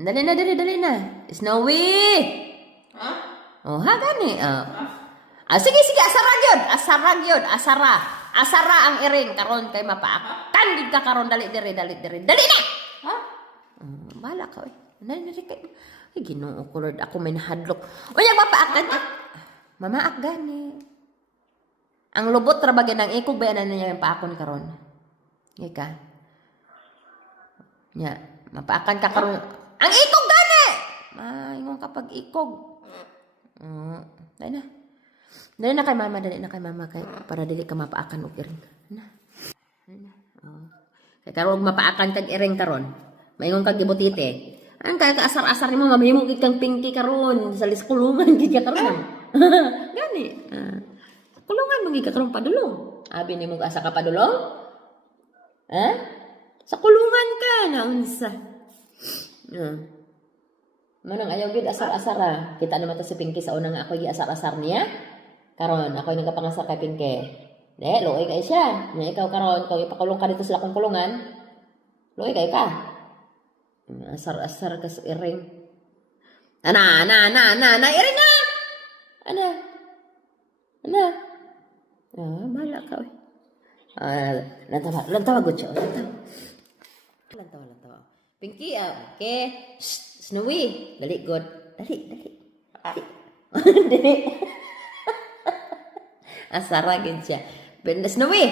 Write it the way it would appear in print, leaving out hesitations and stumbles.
Dali na, dali na. Snowy! Ha? Oh, ha, gani. Sige, asara gyud. Asara ang iring karon kay mapaakan gid ka karon dali diri. Dali na. Ha? Bala ka oy. Dali kay. Ay Ginoo ko Lord, ako may nahadlok. Unya mapaakan ka. Mamaak gani. Ang lubot ra bagay nang ikog bayanan niya yung paakon karon. Ika. Nya, mapaakan ka karon. Ang ikog gani. Maingon kapag ikog. Dali na. Dali na kay mama kay para dili ka mapaakan og iring. Na. Kay karon mapaakan kag iring karon. Maingon kag gibutite. Ang kay kaasar-asar nimo mamahimo gid kang pinky karon sa liskulungan gid ka karon. Gani. Kulungan mo gid ka karon padulong. Abi nimo asa ka padulong? Ha? Sa kulungan ka na unsa. Manang ayaw gid asar-asara. Kita naman ta si Pinky sa unang ako gi-asar-asar niya. Karon ako yung nagapangasar kay Pinky. Luoy kay siya. Nya ikaw karon kay ipakulong ka dito sa lakong kulungan. Luoy kay ka. Asar-asar ka sa iring. Ana, iring na. Ana. Bala ka oy. Lantawa gud siya. Lantawa. Pinky, okay. Shh, Snowy, dali good. Dali. Asara gid siya. Snowy,